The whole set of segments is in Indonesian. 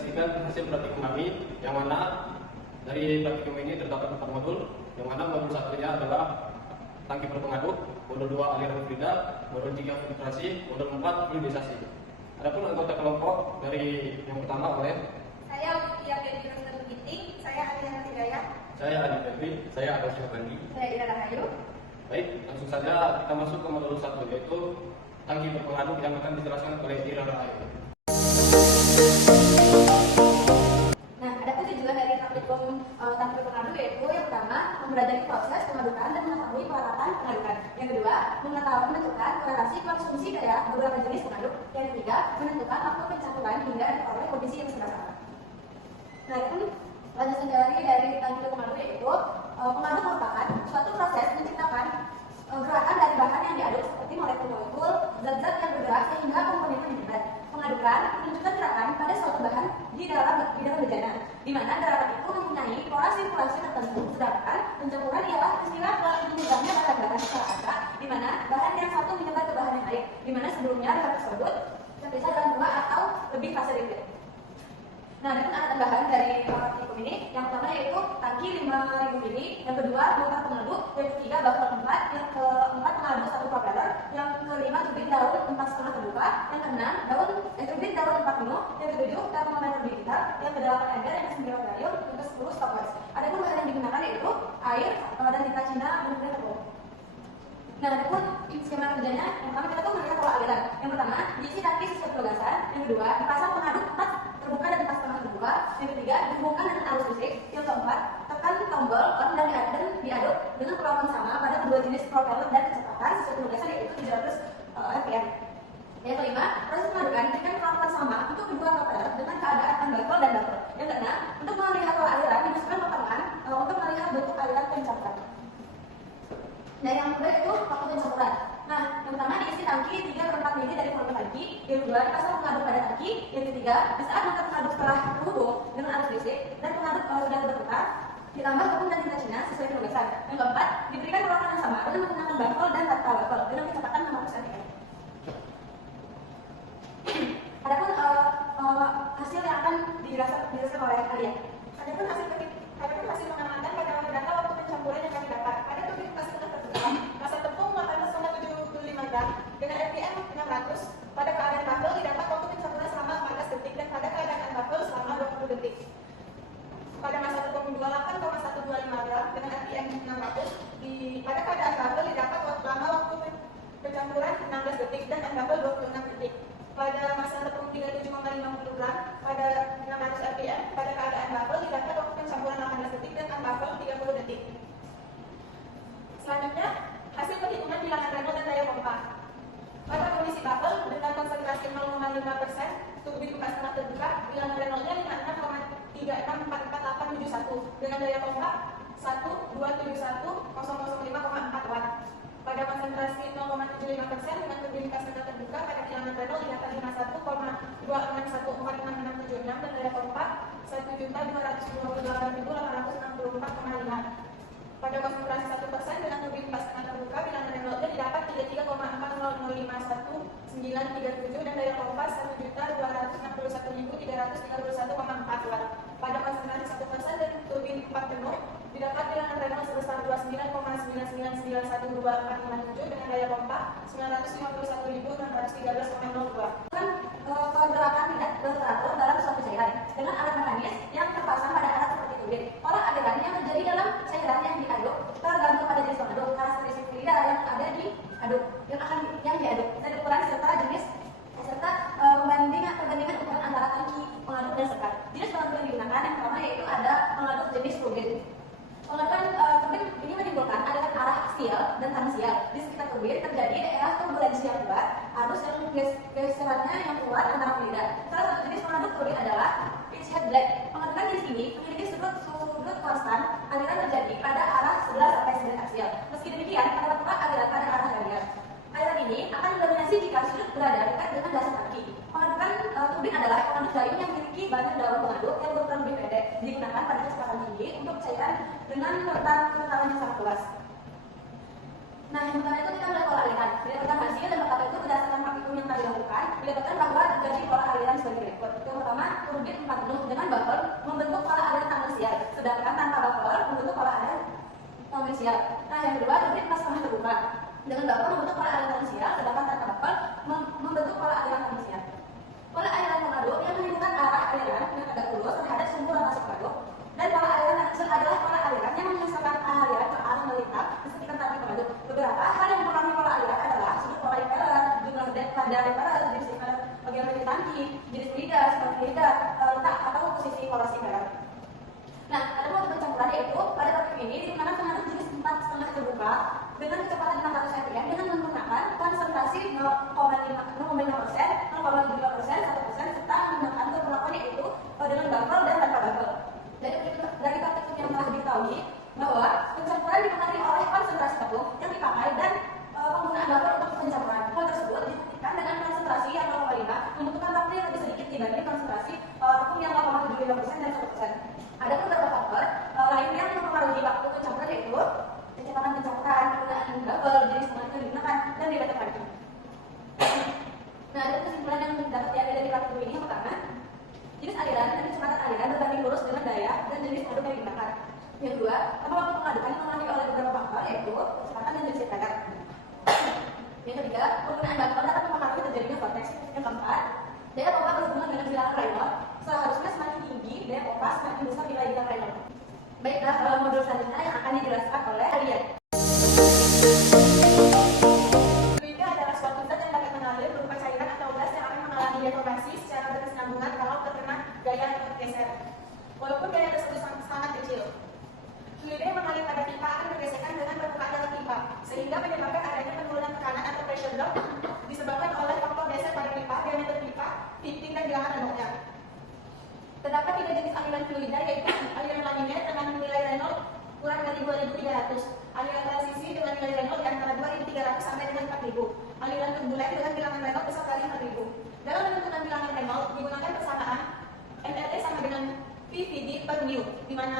menyaksikan hasil praktikum kami, yang mana dari praktikum ini terdapat 4 modul, yang mana modul satunya adalah tangki berpengaduk, modul 2 aliran fluida, modul 3 filtrasi, modul 4 fluidisasi. Adapun anggota kelompok dari yang pertama oleh saya Ukia Febri Rosario Ginting, saya Adriana Hidayat, saya Adi Febri, saya Agus Syabandi, saya Ira Rahayu. Baik, langsung saja kita masuk ke modul 1, yaitu tangki berpengaduk yang akan dijelaskan oleh Ira Rahayu. Nah, ada tujuan dari praktikum tangki berpengaduk yaitu yang pertama mempelajari proses pengadukan dan mengetahui peralatan pengadukan. Yang kedua, menentukan korelasi konsumsi daya beberapa jenis pengaduk. Yang ketiga, menentukan waktu pencampuran hingga diperoleh kondisi yang sebenarnya. Nah, itu lanjutan dari tangki berpengaduk yaitu pengaduk merupakan suatu proses menciptakan gerakan dari bahan yang diaduk seperti molekul-molekul, zat-zat yang bergerak sehingga komponen menyebar. Pengadukan menunjukkan gerakan pada suatu bahan di dalam bejana, di mana gerakan itu mempunyai pola sirkulasi tertentu, sedangkan pencampuran ialah istilah menyebarnya pada gerakan secara angka, di mana bahan yang satu menyebar ke bahan yang lain, di mana sebelumnya bahan tersebut terpisah dalam 2 atau lebih fase liquid. Nah, ada alat tambahan dari praktikum ini. Yang pertama yaitu tangki 5.000 mili, yang kedua motor pengaduk, yang ketiga bakal 4, yang keempat pengaduk 1 propeller, yang kelima turbin daun 4,5 terbuka, yang keenam turbin daun 4 penuh, yang ketujuh termometer digital, yang kedelapan ember, yang ke-9 barium, yang ke-10 stopwatch. Adapun bahan yang digunakan yaitu air dan tinta Cina dan tepung. Nah, adapun skema kerjanya, yang pertama kita tuh melihat pola aliran. Yang pertama, diisi tangki sesuai penugasan. Yang kedua, dipasang pengaduk 4 terbuka dan 4,5 terbuka. Yang ketiga, dihubungkan dengan arus listrik. Yang keempat, tekan tombol on dan diaduk dengan perlakuan sama pada kedua jenis propeller dan kecepatan sesuai penugasan yaitu 300 rpm. Yang kelima, proses pengadukan diberikan perlakuan sama untuk kedua propeller dengan keadaan baffle dan baffle. Yang keenam, untuk melihat pola aliran dimasukkan pertengahan untuk melihat bentuk aliran pencampuran. Nah, yang kedua itu waktu pencampuran. Nah, yang pertama diisi tangki 3/4 mili dari volume tangki. Yang kedua, dipasang pengaduk pada tangki. Yang ketiga, di saat mata pengaduk telah terhubung dengan arus listrik dan pengaduk sudah berputar, ditambah tepung dan tinta Cina sesuai penugasan. Yang keempat, diberikan perlakuan yang sama dengan menggunakan baffle dan data baffle dengan kecepatan 500 rpm. Adapun hasil yang akan dijelaskan oleh kalian. Adapun hasil pengamatan pada data waktu pencampuran yang kami dapat. Pada turbin fase terbuka, massa tepung 875 gram dengan rpm 600. Pada keadaan baffle didapat waktu pencampuran selama 14 detik dan pada keadaan baffle selama 20 detik. Pada massa tepung 28,125 gram dengan rpm 600. Pada keadaan baffle didapat lama waktu pencampuran 16 detik dan baffle 26 detik. Pada massa tepung 37,50 gram pada 600 rpm, pada keadaan baffle didapat waktu pencampuran 18 detik dan baffle 30 detik. Selanjutnya, hasil perhitungan bilangan Reynolds dan daya pompa. Pada kondisi baffle dengan konsentrasi 0,5%, turbin 4,5 terbuka, bilangan Reynolds-nya 56,364471 dengan daya pompa 1271,005,4 watt. Pada konsentrasi 0,75% dengan turbin 4,5 terbuka, pada bilangan Reynolds didapat 51,261466676 dan daya pompa 1.228.864,5. Pada konsentrasi 1% dengan turbin 4,5 terbuka, bilangan Reynolds didapat 33,4000937 dan daya pompa 1.261.331,4 watt. Pada konsentrasi 1% dengan turbin 4 penuh, didapat bilangan Reynolds sebesar 29,99912,457 dengan daya pompa 951.613,02. Penggerakan minyak dan teratur dalam suatu cairan dengan alat mekanis yang terpasang pada alat seperti turbin. Pola aliran yang terjadi dalam cairan yang diaduk tergantung pada jenis pengaduk, karakteristik fluida yang ada di aduk yang diaduk, dan ukuran serta jenis perbandingan ukuran antara tangki pengaduk dan sekat. Jenis pengaduk yang digunakan yang pertama yaitu ada pengaduk jenis turbin. Pengadukan turbin ini menimbulkan aliran arah aksial dan tangensial. Di sekitar turbin terjadi daerah turbulensi yang kuat, arus dan geserannya yang kuat antara fluida. Salah satu jenis pengaduk turbin adalah pitch head black. Pengadukan jenis ini memiliki sudut konstan aliran terjadi pada arah sebelah sampai 9 aksial. Meski demikian, terdapat pula aliran pada arah radial. Aliran ini akan mendominasi jika sudut berada dekat dengan dasar tangki. Pengadukan turbin adalah pengaduk dayung yang memiliki banyak daun pengaduk yang berukuran lebih pendek, digunakan pada kecepatan tinggi untuk cairan dengan rentang yang sangat luas. Nah, yang pertama itu kita melihat pola aliran. Berdasarkan hasil dan pertama itu berdasarkan praktikum yang kami lakukan, didapatkan bahwa terjadi pola aliran sebagai berikut. Yang pertama, turbin 4 penuh potensial. Nah, yang kedua, diberi kelas tengah terbuka. Dengan buffer membentuk pola aliran potensial, sedangkan tanpa buffer membentuk pola aliran potensial. Pola aliran pengaduk yang menunjukkan arah aliran yang tegak lurus terhadap sumber rotasi pengaduk, dan pola aliran action adalah pola aliran yang menyelesaikan aliran ke arah melintang di sekitar tangki pengaduk. Beberapa hal yang mempengaruhi pola aliran adalah sudut pola impeller, jumlah kadar impeller, jenis impeller, geometri tangki, jenis fluida, sifat fluida, letak atau posisi porosi impeller. Nah, ada beberapa pencampuran yaitu pada topik ini digunakan pengaduk jenis 4,5 terbuka dengan kecepatan 600 rpm dengan menggunakan konsentrasi 0,5%, 0,5%, 1%, serta menggunakan keperluan yaitu dengan buffer dan tanpa buffer. Dari topik yang telah diketahui bahwa pencampuran dipengaruhi oleh konsentrasi tepung yang dipakai dan penggunaan buffer untuk pencampuran. Hal tersebut dibuktikan dengan konsentrasi yang 0,5 membutuhkan waktu yang lebih sedikit dibanding konsentrasi tepung yang 0,75% dan 1%. Ada beberapa faktor lain yang mempengaruhi waktu pencampuran yaitu kecepatan pencampuran, penggunaan buffer, jenis pengaduk yang digunakan, dan debit tangki. Nah, ada kesimpulan yang dapat diambil dari waktu ini. Yang pertama, jenis aliran dan kecepatan aliran berbanding lurus dengan daya dan jenis aduk yang digunakan. Yang kedua, waktu pengadukan dipengaruhi oleh beberapa faktor yaitu kecepatan dan jenis kadar. Yang ketiga, penggunaan buffer dapat mempengaruhi terjadinya vortex. Yang keempat, daya pompa berhubungan dengan bilangan Reynolds. Seharusnya semakin tinggi daya pompa semakin besar nilai bilangan Reynolds. Baiklah, modul selanjutnya yang akan dijelaskan oleh Alian. Fluida adalah suatu zat yang dapat mengalir berupa cairan atau gas yang akan mengalami deformasi secara berkesinambungan kalau terkena gaya yang bergeser, walaupun gaya tersebut sangat kecil. Fluida yang mengalir pada pipa akan bergesekan dengan permukaan dalam pipa, sehingga menyebabkan adanya penurunan tekanan atau pressure drop disebabkan oleh faktor geser pada pipa, diameter pipa, tipping, dan bilangan Reynolds-nya. Terdapat 3 jenis aliran fluida, yaitu aliran laminar dengan nilai Reynolds kurang dari 2.300, aliran transisi dengan nilai Reynolds antara 2.300 sampai dengan 4.000, aliran turbulen dengan bilangan Reynolds besar dari 4.000. Dalam menentukan bilangan Reynolds digunakan persamaan MRE sama dengan VVD per mu, di mana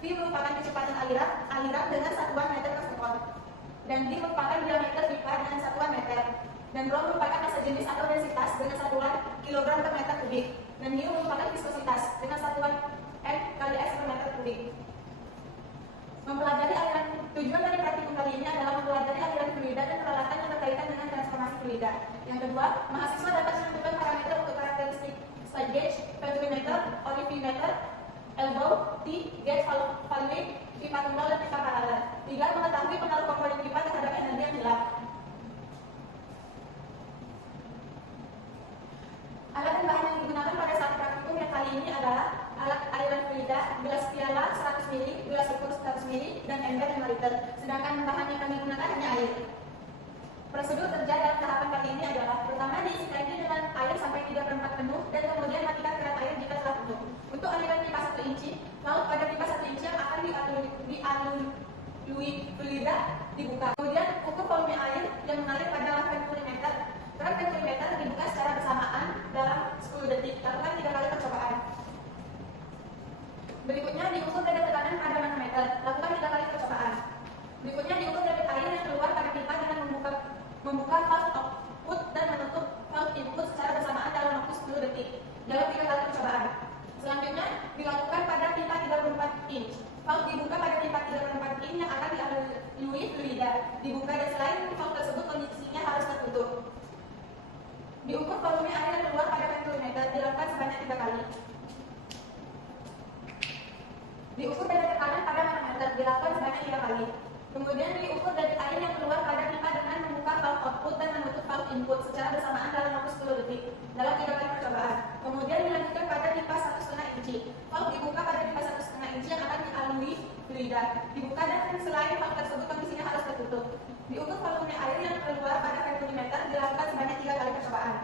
V merupakan kecepatan aliran dengan satuan meter per sekon, dan D merupakan diameter pipa dengan satuan meter, dan rho merupakan massa jenis atau densitas dengan satuan kilogram per meter kubik, dan mu merupakan viskositas dengan satuan M kali S per meter kubik. Mempelajari aliran. Tujuan dari praktikum kali ini adalah mempelajari aliran fluida dan peralatan yang berkaitan dengan transformasi fluida. Yang kedua, mahasiswa dapat menentukan parameter untuk karakteristik slide gauge, ventrimeter, orifimeter, elbow, T, gauge value, pipa tunggal, dan pipa paralel. 3. Mengetahui pengaruh komponen pipa terhadap energi yang hilang. Alat dan bahan yang digunakan pada saat praktikum yang kali ini adalah alat aliran fluida, gelas piala 100 ml, gelas ukur 100 ml, dan ember 5 liter. Sedangkan bahan yang kami gunakan hanya air. Prosedur kerja dalam tahapan kali ini adalah: pertama, diisi tangki dengan air sampai 3/4 penuh, dan kemudian matikan keran air jika telah penuh. Untuk aliran pipa 1 inci, laut pada pipa 1 inci yang akan dialui fluida dibuka. Kemudian ukur volume air yang mengalir pada 80 meter. Keran ventrimeter dibuka secara bersamaan dalam 10 detik. Lakukan 3 kali percobaan. Berikutnya diukur daya tekanan pada manometer. Lakukan 3 kali percobaan. Berikutnya diukur debit air yang keluar pada pipa dengan membuka valve output dan menutup valve input secara bersamaan dalam waktu 10 detik. Dalam 3 kali percobaan. Selanjutnya dilakukan pada pipa 34 inch. Valve dibuka pada pipa 34 inch yang akan dialui fluida. Dibuka, dan selain valve tersebut kondisinya harus tertutup. Diukur volume air yang keluar pada ventrimeter. Dilakukan sebanyak 3 kali. Diukur daya tekanan pada manometer. Dilakukan sebanyak 3 kali. Kemudian diukur debit air yang keluar pada pipa dengan membuka valve output dan menutup valve input secara bersamaan dalam waktu 10 detik dalam 3 kali percobaan. Kemudian dilanjutkan pada pipa 1,5 inci. Valve dibuka pada pipa 1,5 inci yang akan dialui fluida. Dibuka, dan selain valve tersebut kondisinya harus tertutup. Diukur volume air yang keluar pada ventrimeter. Dilakukan sebanyak 3 kali percobaan.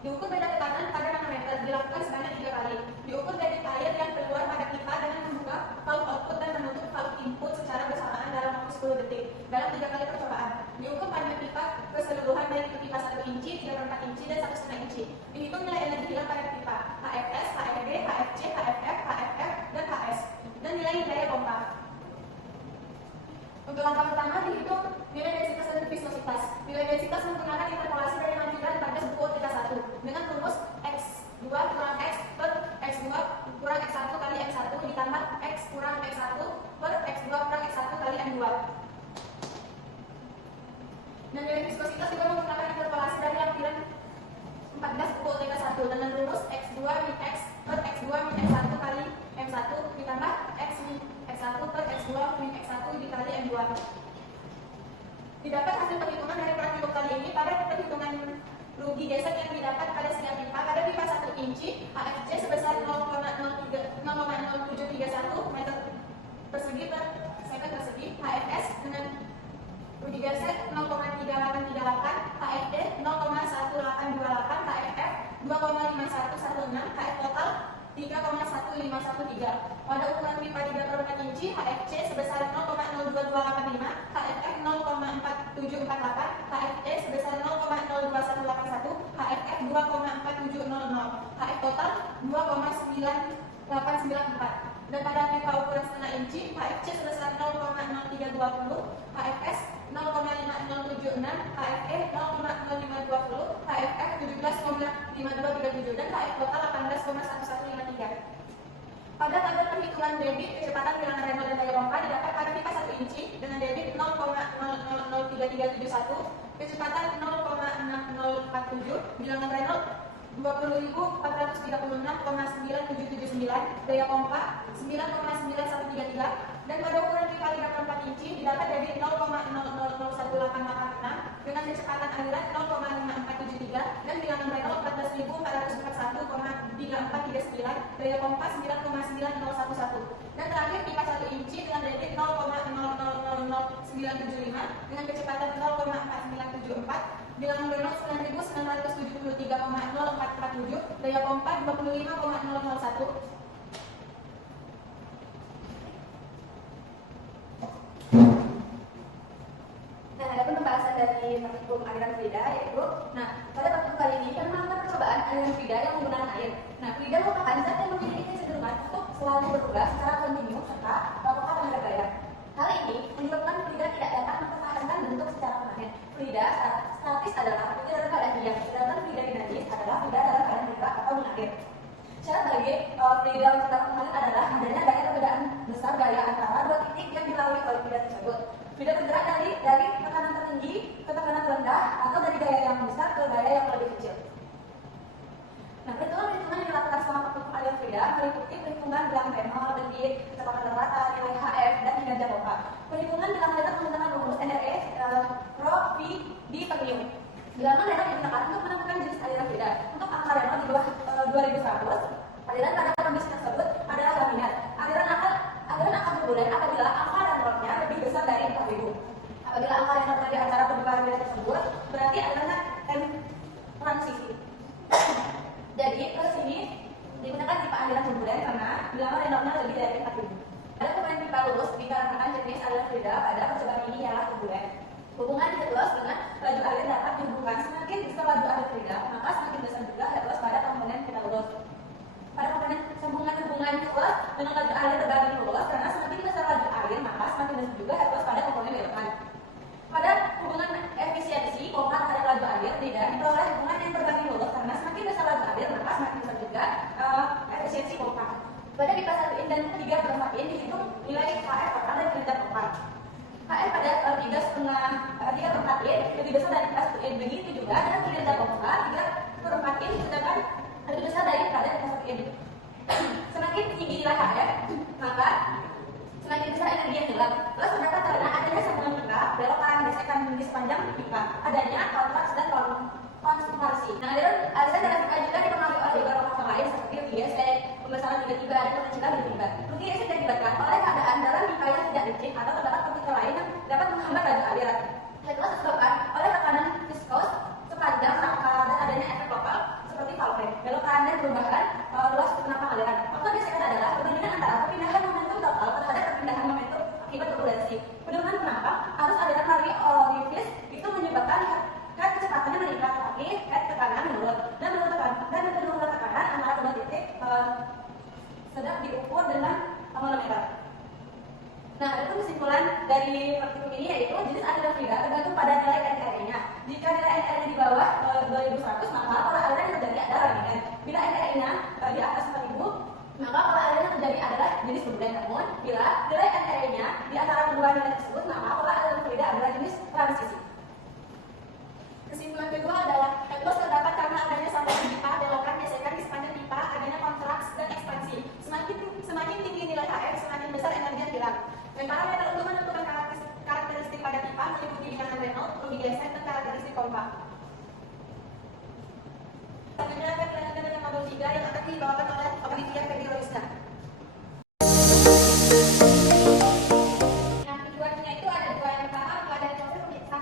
Diukur daya tekanan pada manometer. Dilakukan sebanyak 3 kali. Diukur debit air yang keluar pada pipa dengan membuka valve output dan menutup valve input secara bersamaan dalam waktu 10 detik dalam 3 kali percobaan. Diukur panjang pipa keseluruhan baik itu pipa 1 inci, 3/4 inci, dan 1,5 inci. Dihitung nilai energi hilang pada pipa HFS, HFD, HFC, HFF, HFF, dan HS, dan nilai daya pompa. Untuk langkah pertama dihitung nilai densitas dan viskositas. Nilai densitas menggunakan interpolasi dari lanjutan pada buku tingkat 1 dengan rumus X2 kurang X per X2 kurang X1 kali X1 ditambah X kurang X1 per X2 kurang X1 kali N2. digeser 0,3838, KFD 0,1828, KFF 2,5116, KF total 3,1513. Pada ukuran pipa 3/4 inci, HFC sebesar 0,02285, KFF 0,4748, KFE sebesar 0,02181, HFF 2,4700, HF total 2,9894. Dan pada pipa ukuran setengah inci, HFC sebesar 0,0320, HFS 0,5076, HFE 0,0520, HFF 17,5237, dan HF total 18,1153. Pada tabel perhitungan debit, kecepatan bilangan Renault dan daya pompa didapat pada pipa 1 inci dengan debit 0,003371, kecepatan 0,6047, bilangan Renault 20.436,9779, daya pompa 9,9133, dan pada ukuran pipa 3/4 inci didapat debit 0,001886 dengan kecepatan aliran 0,5473 dan bilangan Renault 14.441,3439, daya pompa 9,9011, dan terakhir pipa 1 inci dengan debit 0,000975 dengan kecepatan 0,4974, bilangan Renault 9.973,0447, daya pompa 25,001. Nah, ada pun pembahasan dari praktikum aliran fluida yaitu, pada praktikum kali ini kami melakukan percobaan aliran fluida yang menggunakan air. Fluida merupakan zat yang memiliki kecenderungan untuk selalu bertugas secara kontinu serta melakukan tenaga daya. Hal ini menyebabkan fluida tidak dapat mempertahankan bentuk secara permanen. Fluida statis adalah fluida dalam keadaan diam, sedangkan fluida dinamis adalah fluida dalam keadaan bergerak atau mengalir. Syarat bagi fluida secara permanen adalah adanya daya perbedaan besar daya antara dua titik yang dilalui oleh fluida tersebut. Fluida bergerak dari tekanan tertinggi ke tekanan terendah atau dari daya yang besar ke daya yang lebih kecil. Perhitungan-perhitungan yang dilakukan selama praktikum aliran fluida meliputi perhitungan bilangan Renault, debit, kecepatan rata, nilai HF, dan kinerja pompa. Perhitungan dilakukan menggunakan rumus NRE Rho V D per mu. Bilangan Renault digunakan untuk menentukan jenis aliran fluida. Untuk angka Renault di bawah 2100, aliran pada kondisi tersebut adalah laminar. Aliran akan berbulan apabila angka Renault-nya lebih besar dari 4000. Apabila angka Renault di antara kedua aliran tersebut, berarti alirannya transisi. Jadi proses ini digunakan pipa aliran turbulen karena bilangan Renault-nya lebih dari 4000. Ada komponen pipa lurus dikarenakan jenis aliran fluida pada percobaan ini ialah turbulen. Hubungan head loss dengan laju alir dapat dihubungkan semakin besar laju alir fluida, maka semakin besar juga head loss pada komponen pipa lurus. Pada komponen hubungan head loss dengan laju alir terbagi lurus, karena semakin besar laju alir maka semakin besar juga head loss pada komponen belokan. Pada hubungan efisiensi pompa terhadap laju alir tidak diperoleh hubungan yang terbagi lurus, karena semakin besar laju alir maka semakin besar juga efisiensi pompa. Pada pipa 1 in dan 3/4 in dihitung nilai KF total dan kinerja pompa. KF pada 3/4 in lebih besar dari pipa 1 in, begitu juga dengan kinerja pompa 3/4 in sedangkan lebih besar dari pipa 1 in. Semakin tinggi nilai KF maka semakin besar energi yang hilang. Terus terdapat karena adanya sambungan pipa, belokan, gesekan di sepanjang pipa, adanya kontraks dan konsumsi. Aliran dalam pipa juga dipengaruhi oleh beberapa faktor lain seperti rugi gesek, pembesaran tiba-tiba, dan kemunculan tiba-tiba. Rugi gesek diakibatkan oleh keadaan dalam pipa yang tidak licin atau terdapat partikel lain yang dapat menghambat laju aliran. Head loss disebabkan oleh tekanan viskos sepanjang rangka dan adanya efek lokal seperti valve, belokan, dan perubahan luas penapang aliran. Faktor gesekan adalah perbandingan antara perpindahan momentum total terhadap perpindahan momentum akibat turbulensi. Penurunan penapang arus aliran melalui orifice itu menyebabkan head kecepatannya meningkat, tetapi head tekanan menurun, dan penurunan tekanan antara kedua titik sedang diukur dengan manometer. Itu kesimpulan dari praktikum ini yaitu jenis aliran fluida tergantung pada nilai NRE-nya. Jika nilai NRE di bawah 2100 maka pola aliran yang terjadi adalah laminar. Bila NRE-nya di atas 4000 maka pola aliran yang terjadi adalah jenis turbulen. Namun bila nilai NRE-nya di antara kedua nilai tersebut maka pola aliran fluida adalah jenis transisi. Kesimpulan kedua adalah head loss terdapat karena adanya sambungan pipa, belokan, gesekan di sepanjang pipa, adanya kontraks dan ekspansi. Semakin tinggi nilai HF, semakin besar energi yang hilang. Dan parameter untuk menentukan karakteristik pada pipa meliputi bilangan Renault, rugi gesek, dan karakteristik pompa. Selanjutnya akan dilanjutkan dengan modul 3 yang akan dibawakan oleh Olivia Fedriloisna. Tujuannya itu ada dua. Yang pertama, pada proses pemeriksaan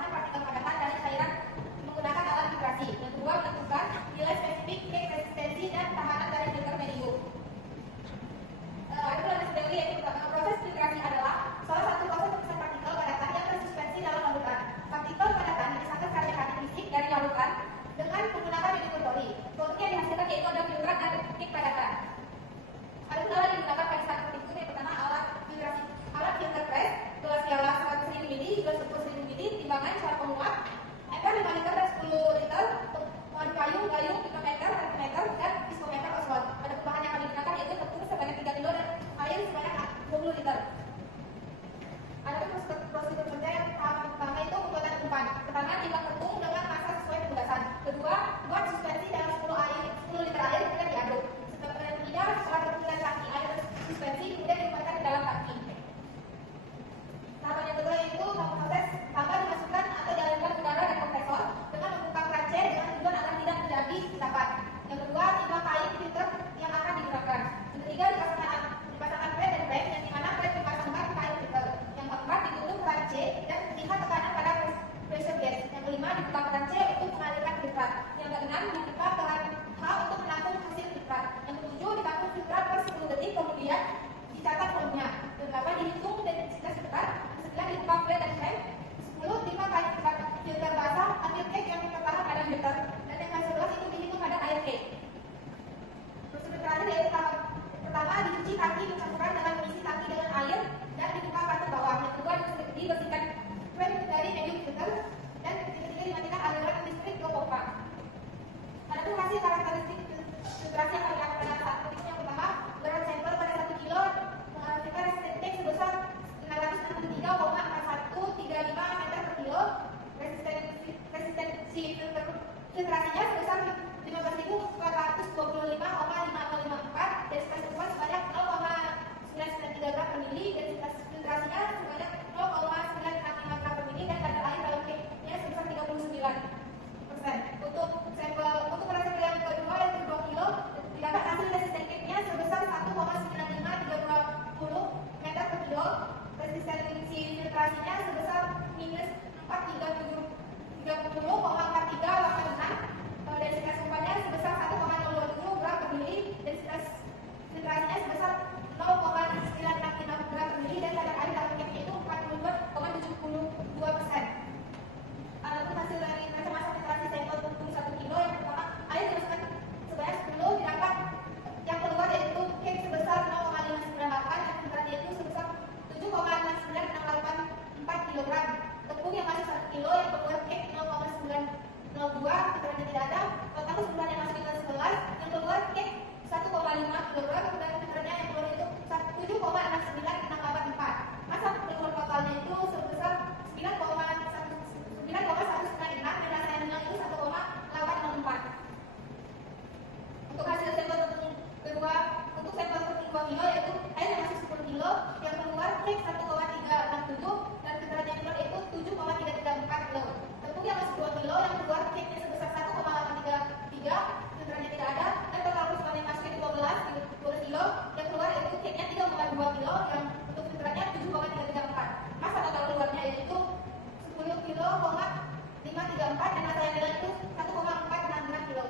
kilo,534 dan massa yang nilai itu 1,466 kilo.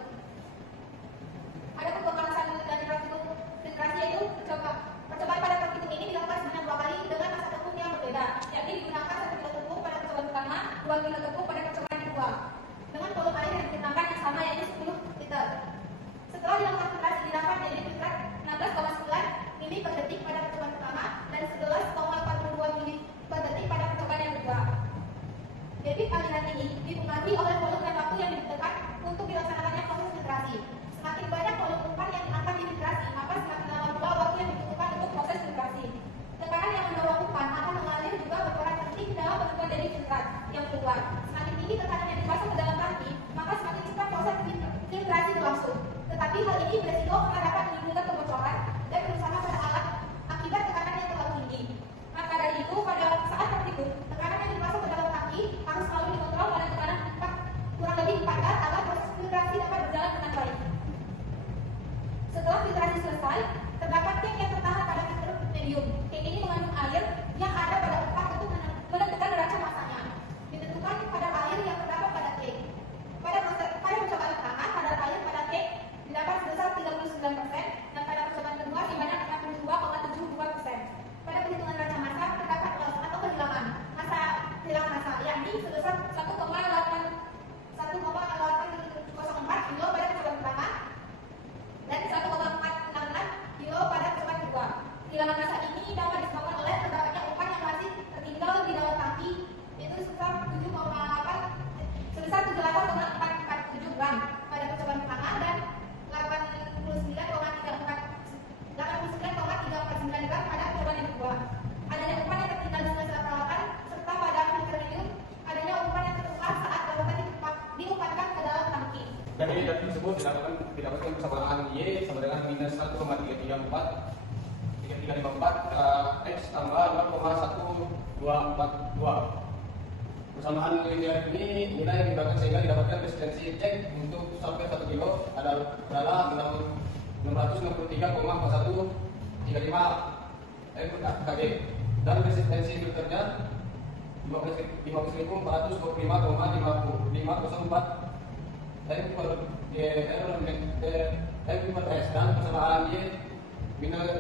Adapun pemanasan dari praktikum filtrasi yaitu percobaan pada praktikum ini dilakukan sebanyak 2 kali dengan massa tepung yang berbeda, yakni digunakan 1 kilo tepung pada percobaan pertama, 2 kilo tepung pada percobaan kedua, dengan volume air yang digunakan yang sama yaitu 10 liter. Setelah dilakukan filtrasi didapat jadi filtrat 16,9 mili per detik pada percobaan pertama dan 11,42 mili per detik pada percobaan yang kedua. Debit aliran ini dipengaruhi oleh volume dan waktu yang dibutuhkan untuk dilaksanakannya proses filtrasi. Semakin banyak volume umpan yang akan difiltrasi, maka semakin lama pula waktu yang dibutuhkan untuk proses filtrasi. Tekanan yang mendorong umpan akan mengalir juga berperan penting dalam bentukan debit filtrat yang keluar. Semakin tinggi tekanan yang dipasok ke dalam tangki, maka semakin cepat proses filtrasi berlangsung. Tetapi hal ini beresiko karena dapat menimbulkan kebocoran dan kerusakan pada alat akibat tekanan yang terlalu tinggi. Maka dari itu, pada saat praktikum, tekanan yang dipasok ke dalam tangki harus selalu dikontrol pada tekanan kurang lebih 4 bar agar proses filtrasi dapat berjalan dengan baik. Setelah filtrasi selesai, terdapat kek yang tertahan pada filter medium. Kek ini mengandung air yang ada pada umpan untuk menentukan neraca massanya. Ditentukan kadar air yang terdapat pada kek. Pada percobaan pertama, kadar air pada kek didapat sebesar 39% dan pada percobaan kedua sebanyak 62,72%. Pada perhitungan neraca massa terdapat loss atau kehilangan massa, yakni sebesar 1,804 kilo pada percobaan pertama dan 1,466 kilo pada percobaan kedua. Kehilangan massa ini dapat disebabkan oleh terdapatnya umpan yang masih tertinggal di dalam tangki, yaitu sebesar 78,447 gram pada percobaan pertama dan 89,349 gram pada percobaan yang kedua. Adanya umpan yang tertinggal di sela-sela perawatan serta pada filter medium adanya umpan yang tertukar saat perawatan diumpankan ke dalam tangki. Dan ini data tersebut didapatkan persamaan Y sama dengan minus 1,3354 X tambah 0,1242. Persamaan nilai ini nilai yang diberikan sehingga didapatkan resistensi cek untuk sampai 1 kilo adalah 603,4135 kg dan resistensi filternya 15.425,504 m/s dan persamaan Y minus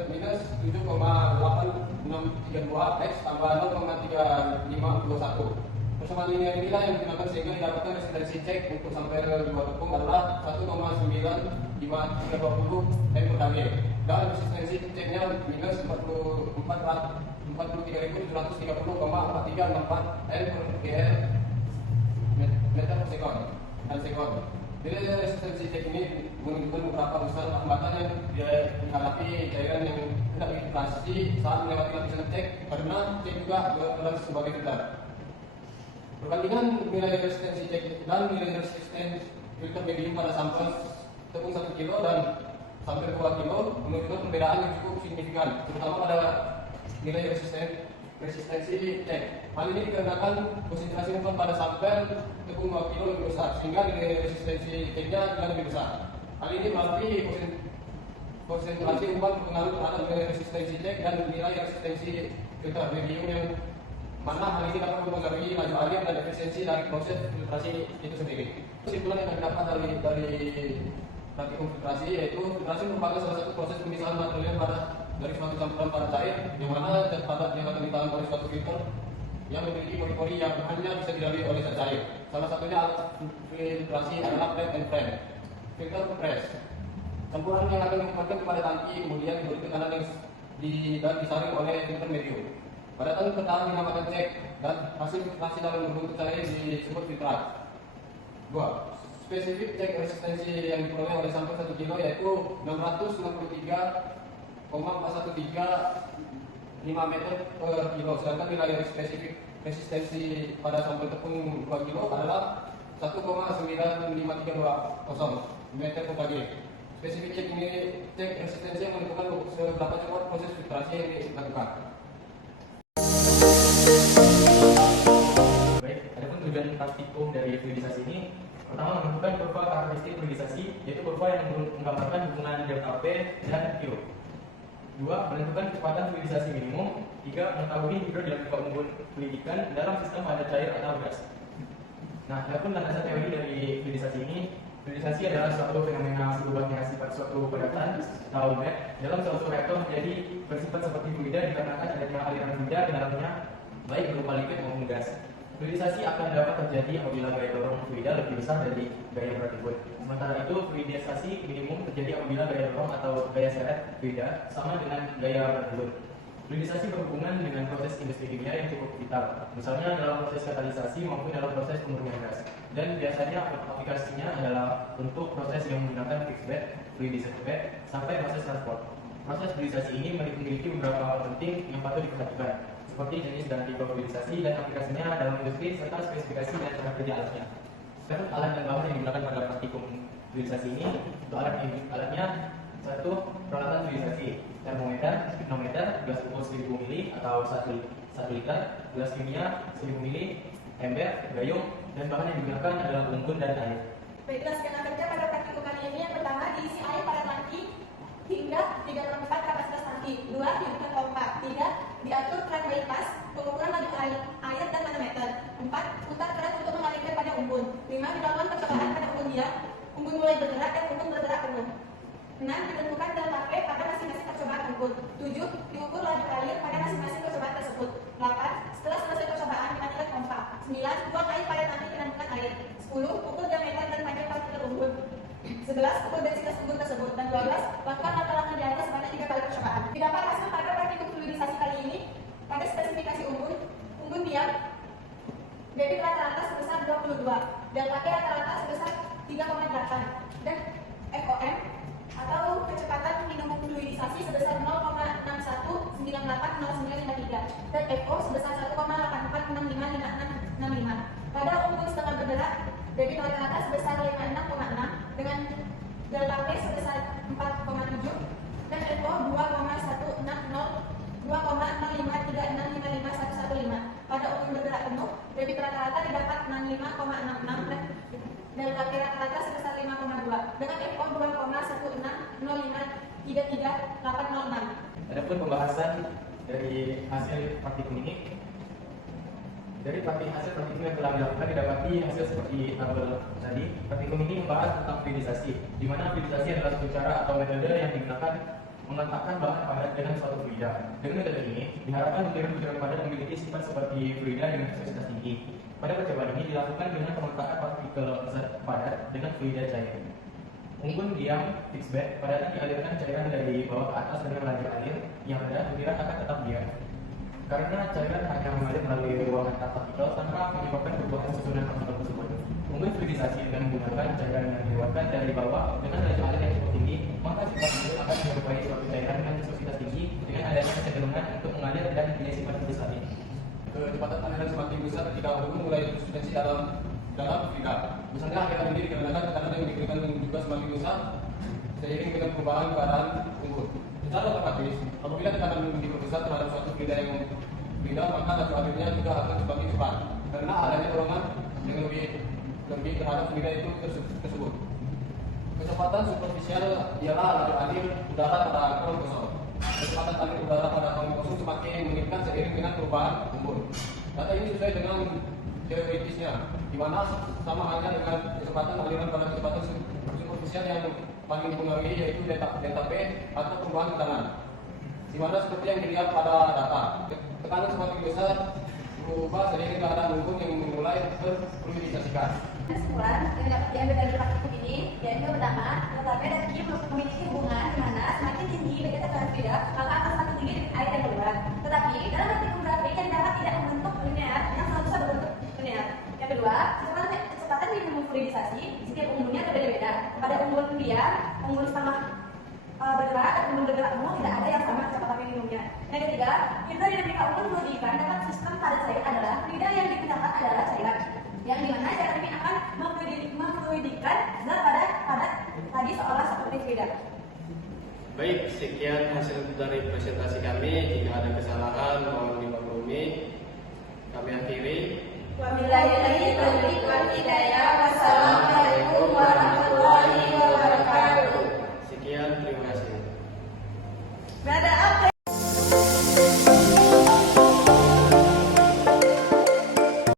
7,8632 X tambah 0,3521. Persamaan linear inilah yang digunakan sehingga didapatkan resistensi cek untuk sampai 2 tepung adalah 1,95320 m/kg dan resistensi ceknya minus 43.730,4364 m/meter per sekon. Jadi resistensi cek ini menunjukkan beberapa besar hambatan yang dihadapi cairan yang tidak difiltrasi saat melewati lapisan cek karena cek juga berperan sebagai filter. Perbandingan nilai resistensi cek dan nilai resistensi filter medium pada sampel tepung 1 kilo dan sampel 2 kilo menunjukkan perbedaan yang cukup signifikan, terutama pada nilai resistensi cek. Hal ini dikarenakan konsentrasi umpan pada sampel tepung 2 kilo lebih besar, sehingga nilai resistensi ceknya tidak lebih besar. Hal ini berarti konsentrasi umpan berpengaruh terhadap nilai resistensi cek dan nilai resistensi filter medium yang mana hal ini dapat mempengaruhi laju alir dan efisiensi dari proses filtrasi itu sendiri. Kesimpulan yang didapat dari praktikum filtrasi yaitu filtrasi merupakan salah satu proses pemisahan material dari suatu campuran pada cair yang mana zat padat yang akan ditahan oleh suatu filter yang memiliki pori-pori yang hanya bisa dilalui oleh zat cair. Salah satunya alat filtrasi adalah plate and frame. Filter press. Campuran yang akan dimasukkan kepada tangki kemudian diberi tekanan yang disaring oleh filter medium. Pada tahun pertama dinamakan cek dan hasil filtrasi dalam bentuk cair disebut filtrat. 2. Spesifik cek resistensi yang diperoleh oleh sampel 1 kilo yaitu 663,413 meter per kilo, sedangkan nilai spesifik resistensi pada sampel tepung 2 kilo adalah 1,95320 meter per kg. Spesifik cek ini cek resistensi yang menentukan seberapa cepat proses filtrasi yang dilakukan. Baik, adapun tujuan praktikum dari fluidisasi ini pertama menentukan kurva karakteristik fluidisasi, yaitu kurva yang menggambarkan hubungan delta P dan Q. 2. Menentukan kecepatan fluidisasi minimum. 3. Mengetahui hidrodinamika umum fluidikan dalam sistem padat cair atau gas. Nah, adapun landasan teori dari fluidisasi ini, fluidisasi adalah suatu fenomena berubahnya sifat suatu padatan atau wet dalam suatu reaktor menjadi bersifat seperti fluida dikarenakan adanya aliran fluida ke dalamnya baik berupa liquid maupun gas. Fluidisasi akan dapat terjadi apabila gaya dorong fluida lebih besar dari gaya berat liquid. Sementara itu, fluidisasi minimum terjadi apabila gaya dorong atau gaya seret fluida sama dengan gaya berat liquid. Fluidisasi berhubungan dengan proses industri kimia yang cukup vital, misalnya dalam proses katalisasi maupun dalam proses pemurnian gas. Dan biasanya aplikasinya adalah untuk proses yang menggunakan fixed bed, fluidisasi bed, sampai proses transport. Proses fluidisasi ini memiliki beberapa hal penting yang patut diperhatikan, seperti jenis dan tipe fluidisasi dan aplikasinya dalam industri serta spesifikasi dan cara kerja alatnya. Sekarang alat dan bahan yang digunakan pada praktikum fluidisasi ini, untuk alatnya satu, peralatan fluidisasi, termometer, manometer, gelas ukur 1000 ml atau 1 liter, gelas kimia 1000 ml, ember, gayung, dan bahan yang digunakan adalah unggun dan air. Baiklah, skema kerja pada praktikum kali ini yang pertama diisi air pada tangki hingga 3/4 kapasitas tangki. 2. Dibuka pompa. 3. Diatur keran bypass, pengukuran laju air dan manometer. 4. Putar keran untuk mengalirkan pada unggun. 5. Dilakukan percobaan pada unggun diam, unggun mulai bergerak dan unggun bergerak penuh. 6. Ditentukan delta P pada masing-masing percobaan unggun. 7. Diukur laju air pada masing-masing percobaan tersebut. 8. Setelah selesai percobaan, dimainkan pompa. 9. Buang air pada tangki penampungan air. 10. Ukur diameter dan panjang partikel unggun. 11. Ukur densitas unggun tersebut. Dan 12. Lakukan langkah-langkah di atas sebanyak 3 kali percobaan. Didapat hasil pada praktikum fluidisasi kali ini pada spesifikasi unggun diam debit rata-rata sebesar 22, delta P rata-rata sebesar 3,8, dan FOM atau kecepatan minimum fluidisasi sebesar 0,61980953 dan FO sebesar 1,84655665. Pada unggun setengah bergerak, debit rata-rata sebesar 56,6 dengan delta P sebesar 4,7 dan FO 2,160,2,0536551115. Pada unggun bergerak penuh, debit rata-rata didapat 65,66 dan delta P rata-rata sebesar 5,2 dengan FO 2,160533806. Adapun pembahasan dari hasil praktikum ini, dari hasil praktikum yang telah dilakukan didapati hasil seperti tabel tadi. Praktikum ini membahas tentang fluidisasi, di mana fluidisasi adalah suatu cara atau metode yang digunakan meletakkan bahan padat dengan suatu fluida. Dengan metode ini diharapkan butiran-butiran padat memiliki sifat seperti fluida dengan viscositas tinggi. Pada percobaan ini dilakukan dengan pementakan partikel padat dengan fluida cair. Unggun diam fixed bed, padatan dialirkan cairan dari bawah ke atas dengan laju air yang rendah, butiran akan tetap diam. Karena cairan hanya mengalir melalui ruangan partikel tanpa menyebabkan perubahan susunan partikel tersebut. Unggun fluidisasi dengan menggunakan cairan yang dikeluarkan dari bawah dengan laju air yang cukup tinggi, maka sifat itu akan menyerupai suatu cairan dengan viscositas tinggi dengan adanya kecenderungan untuk mengalir dan punya sifat fluidisasi. Kecepatan aliran semakin besar ketika unggun mulai suspensi dalam fluida. Misalnya aliran ini dikarenakan tekanan yang diberikan juga semakin besar seiring dengan perubahan keadaan unggun. Secara otomatis, apabila tekanan diperbesar terhadap suatu fluida, maka laju alirnya juga akan semakin cepat karena adanya dorongan yang lebih terhadap fluida itu tersebut. Kecepatan superficial ialah laju alir udara pada kolom kosong. Kecepatan alir udara pada kolom kosong semakin meningkat seiring dengan perubahan unggun. Data ini sesuai dengan teoritisnya, di mana sama halnya dengan kecepatan aliran pada kecepatan superficial yang paling dipengaruhi yaitu delta P atau perubahan tekanan. Di mana seperti yang dilihat pada data, tekanan semakin besar berubah seiring keadaan unggun yang mulai terfluidisasikan. Kesimpulan yang dapat diambil dari praktikum ini yaitu pertama, delta P dan Q memiliki hubungan di mana semakin tinggi beda tekanan fluida, maka akan semakin tinggi air yang keluar. Tetapi dalam praktikum grafik yang dapat tidak membentuk linear, yang selalu bisa berbentuk linear. Yang kedua, kecepatan minimum fluidisasi setiap unggunnya berbeda-beda. Pada unggun diam, unggun setengah bergerak dan unggun bergerak penuh tidak ada yang sama kecepatan minimumnya. Yang ketiga, hidrodinamika unggun fluidika dalam sistem padat cair adalah fluida yang dipindahkan adalah cairan, yang dimana cara ini akan memfluidikan zat padat tadi seolah seperti fluida. Baik, sekian hasil dari presentasi kami. Jika ada kesalahan mohon dimaklumi. Kami akhiri. Wabillahi taufiq wal hidayah. Wassalamualaikum warahmatullahi wabarakatuh. Sekian, terima kasih. Berada